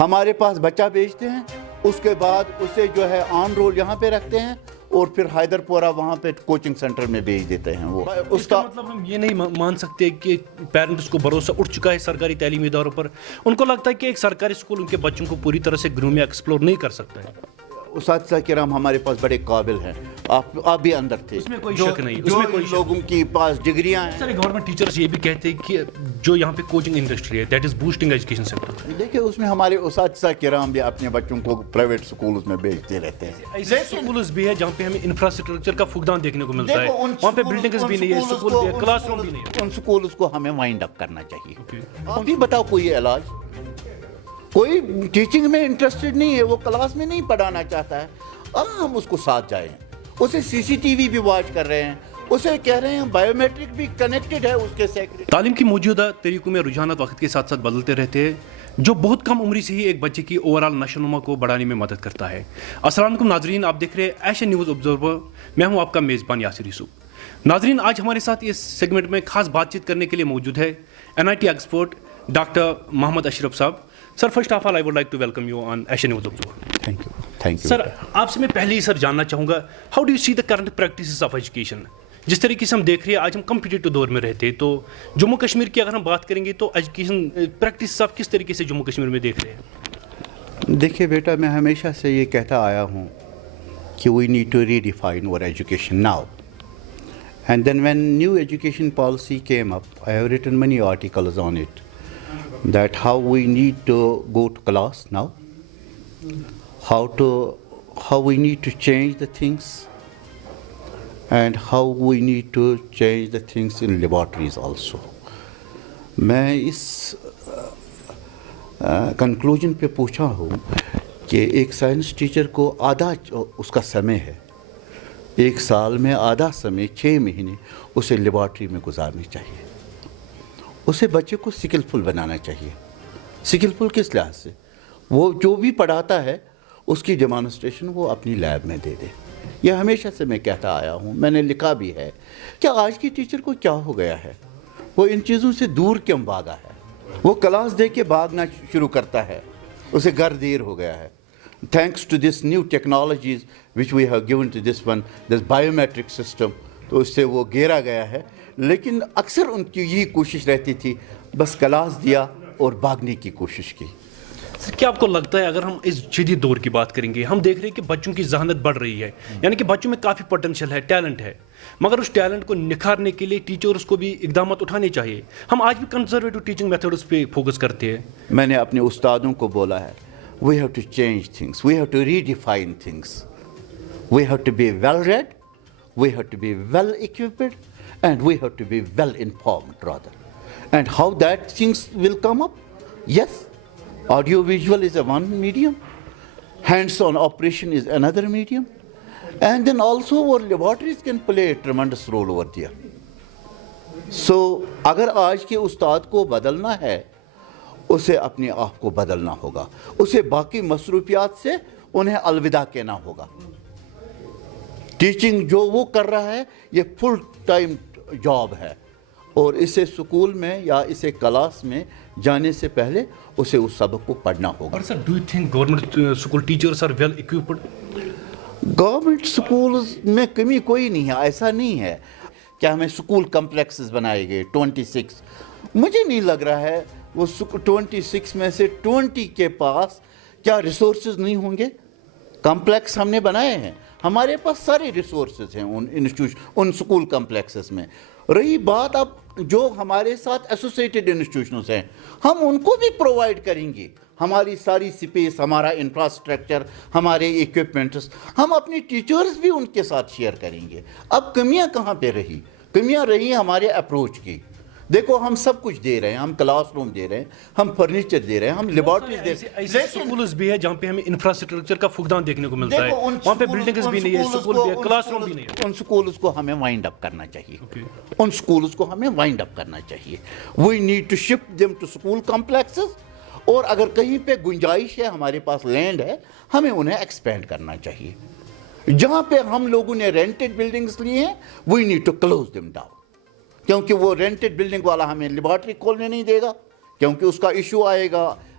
ہمارے پاس بچہ بھیجتے ہیں, اس کے بعد اسے جو ہے آن رول یہاں پہ رکھتے ہیں اور پھر حیدر پورہ وہاں پہ کوچنگ سینٹر میں بھیج دیتے ہیں. وہ اس کا مطلب ہم یہ نہیں مان سکتے کہ پیرنٹس کو بھروسہ اٹھ چکا ہے سرکاری تعلیمی اداروں پر, ان کو لگتا ہے کہ ایک سرکاری اسکول ان کے بچوں کو پوری طرح سے گروم یا ایکسپلور نہیں کر سکتا ہے. اساتذہ کرام ہمارے پاس بڑے قابل ہیں, آپ بھی اندر تھے, اس میں کوئی شک نہیں, اس جو میں کوئی لوگوں کی پاس ڈگریاں ہیں. سر گورنمنٹ ٹیچرز یہ بھی کہتے ہیں کہ جو یہاں پہ کوچنگ انڈسٹری ہے that is boosting education sector. دیکھیں اس میں ہمارے اساتذہ کرام بھی اپنے بچوں کو پرائیویٹ سکولز میں بھیجتے رہتے ہیں. ایسے سکولز بھی ہے جہاں پہ ہمیں انفراسٹرکچر کا فقدان دیکھنے کو ملتا ہے, وہاں پہ بلڈنگز بھی نہیں ہے, سکول بھی ہے, کلاس روم بھی نہیں ہے. ان سکولز کو ہمیں وائنڈ اپ کرنا چاہیے. آپ بھی بتاؤ کوئی علاج, کوئی ٹیچنگ میں انٹرسٹڈ نہیں ہے, وہ کلاس میں نہیں پڑھانا چاہتا ہے, ہم اس کو ساتھ جائیں. اسے سی سی ٹی وی بھی واچ کر رہے ہیں, اسے کہہ رہے ہیں بائیو میٹرک بھی کنیکٹڈ ہے اس کے سیکرٹری. تعلیم کی موجودہ طریقوں میں رجحانات وقت کے ساتھ ساتھ بدلتے رہتے ہیں, جو بہت کم عمری سے ہی ایک بچے کی اوور آل نشو و نما کو بڑھانے میں مدد کرتا ہے. السلام علیکم ناظرین, آپ دیکھ رہے ہیں ایشین نیوز آبزرور, میں ہوں آپ کا میزبان یاسر یوسف. ناظرین, آج ہمارے ساتھ اس سیگمنٹ میں خاص بات چیت کرنے کے لیے موجود ہے NIT expert doctor Mohammad Ashraf sahab. Sir first of all I would like to welcome you on Asian News Observer. Thank you, thank you. Sir آپ سے میں پہلے ہی سر جاننا چاہوں گا, how do you see the current practices of education. جس طریقے سے ہم دیکھ رہے ہیں آج ہم کمپٹیٹو دور میں رہتے ہیں, تو جموں کشمیر کی اگر ہم بات کریں گے تو ایجوکیشن پریکٹس آپ کس طریقے سے جموں کشمیر میں دیکھ رہے ہیں؟ دیکھیے بیٹا, میں ہمیشہ سے یہ کہتا آیا ہوں کہ we need to redefine our education now. And then when new education policy came up, I have written many articles on it that how we need to go to class now, how we need to change the things, and how we need to change the things in laboratories also. میں اس conclusion پہ پوچھا ہوں کہ ایک science teacher کو آدھا اس کا سمے ہے, ایک سال میں آدھا سمے 6 مہینے اسے لیبارٹری میں گزارنی چاہیے. اسے بچے کو سکلفل بنانا چاہیے. سکلفل کس لحاظ سے؟ وہ جو بھی پڑھاتا ہے اس کی ڈیمانسٹریشن وہ اپنی لیب میں دے دے. یہ ہمیشہ سے میں کہتا آیا ہوں, میں نے لکھا بھی ہے کہ آج کی ٹیچر کو کیا ہو گیا ہے, وہ ان چیزوں سے دور کیوں بھاگا ہے. وہ کلاس دے کے بھاگنا شروع کرتا ہے, اسے گھر دیر ہو گیا ہے. Thanks to this new technologies which we have given to this one, this biometric system, تو اس سے وہ گھیرا گیا ہے. لیکن اکثر ان کی یہی کوشش رہتی تھی, بس کلاس دیا اور بھاگنے کی کوشش کی. سر کیا آپ کو لگتا ہے, اگر ہم اس جدید دور کی بات کریں گے, ہم دیکھ رہے ہیں کہ بچوں کی ذہانت بڑھ رہی ہے, یعنی کہ بچوں میں کافی پوٹینشیل ہے, ٹیلنٹ ہے, مگر اس ٹیلنٹ کو نکھارنے کے لیے ٹیچرز کو بھی اقدامات اٹھانے چاہیے. ہم آج بھی کنزرویٹو ٹیچنگ میتھڈز پہ فوکس کرتے ہیں. میں نے اپنے استادوں کو بولا ہے, we have to change things, we have to redefine things, we have to be well read, we have to be well equipped, and we have to be well informed rather. And how that things will come up? Yes, audio visual is a one medium, hands-on operation is another medium, and then also our laboratories can play a tremendous role over there. So اگر آج کے استاد کو بدلنا ہے, اسے اپنے آپ کو بدلنا ہوگا, اسے باقی مصروفیات سے انہیں الوداع کہنا ہوگا. ٹیچنگ جو وہ کر رہا ہے یہ فل ٹائم جاب ہے, اور اسے اسکول میں یا اسے کلاس میں جانے سے پہلے اسے اس سبق کو پڑھنا ہوگا. اور sir do you think government school teachers are well occupied? Government schools میں کمی کوئی نہیں ہے, ایسا نہیں ہے. کیا ہمیں اسکول کمپلیکسز بنائے گئے 26؟ مجھے نہیں لگ رہا ہے وہ 26 میں سے 20 کے پاس کیا ریسورسز نہیں ہوں گے. کمپلیکس ہم نے بنائے ہیں, ہمارے پاس سارے ریسورسز ہیں ان اسکول کمپلیکسز میں. رہی بات اب جو ہمارے ساتھ ایسوسیٹڈ انسٹیٹیوشنز ہیں, ہم ان کو بھی پرووائڈ کریں گے. ہماری ساری سپیس, ہمارا انفراسٹرکچر, ہمارے ایکوپمنٹس, ہم اپنی ٹیچرز بھی ان کے ساتھ شیئر کریں گے. اب کمیاں کہاں پہ رہی؟ کمیاں رہی ہمارے اپروچ کی. دیکھو ہم سب کچھ دے رہے ہیں, ہم کلاس روم دے رہے ہیں, ہم فرنیچر دے رہے ہیں, ہم لیبارٹریز دے رہے ہیں. ایسے سکولز بھی ہے جہاں پہ ہمیں انفراسٹرکچر کا فقدان دیکھنے کو ملتا ہے, وہاں پہ بلڈنگز بھی نہیں ہے, سکول بھی ہے, کلاس روم بھی نہیں ہے. ان سکولز کو ہمیں وائنڈ اپ کرنا چاہیے. ان سکولز کو ہمیں وائنڈ اپ کرنا چاہیے. We need to shift them to school complexes, اور اگر کہیں پہ گنجائش ہے, ہمارے پاس لینڈ ہے, ہمیں انہیں ایکسپینڈ کرنا چاہیے. جہاں پہ ہم لوگوں نے رینٹڈ بلڈنگز لیے ہیں, we need to close them down, کیونکہ وہ رینٹڈ بلڈنگ والا ہمیں لیبارٹری کھولنے نہیں دے گا, کیونکہ اس کا ایشو آئے گا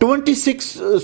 26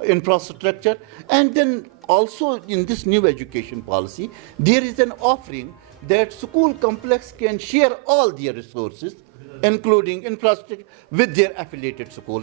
infrastructure, and then also in this new education policy there is an offering that school complex can share all their resources including infrastructure with their affiliated school.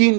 3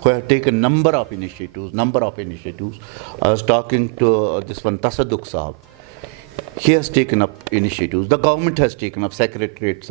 who have taken number of initiatives. I was talking to this one Tasadduq Sahab. He has taken up initiatives. The government has taken up, secretariat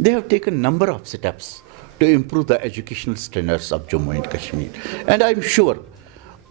They have taken number of steps to improve the educational standards of Jammu and Kashmir. And I'm sure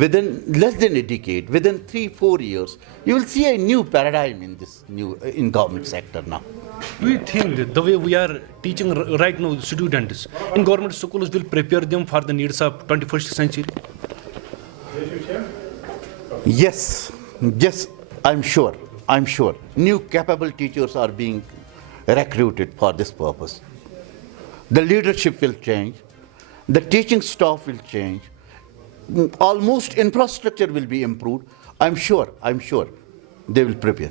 within less than a decade, within 3-4 years, you will see a new paradigm in government sector now. Do you think that the way we are teaching right now students in government schools will prepare them for the needs of 21st century? Yes, I'm sure. New capable teachers are being recruited for this purpose. The leadership will change, the teaching staff will change, almost infrastructure will be improved. I'm sure they will prepare.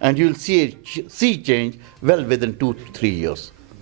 and you will see change well within 2-3 years.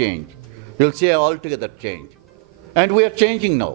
change, you will see a altogether change, and we are changing now.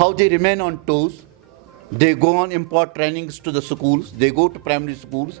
how they remain on toes, they go on import trainings to the schools, they go to primary schools,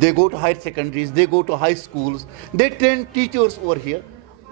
they go to higher secondaries, they go to high schools, they train teachers over here.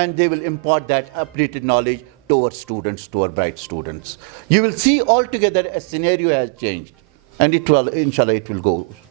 and they will impart that updated knowledge to our students, to our bright students. You will see altogether a scenario has changed, and it will, inshallah, it will go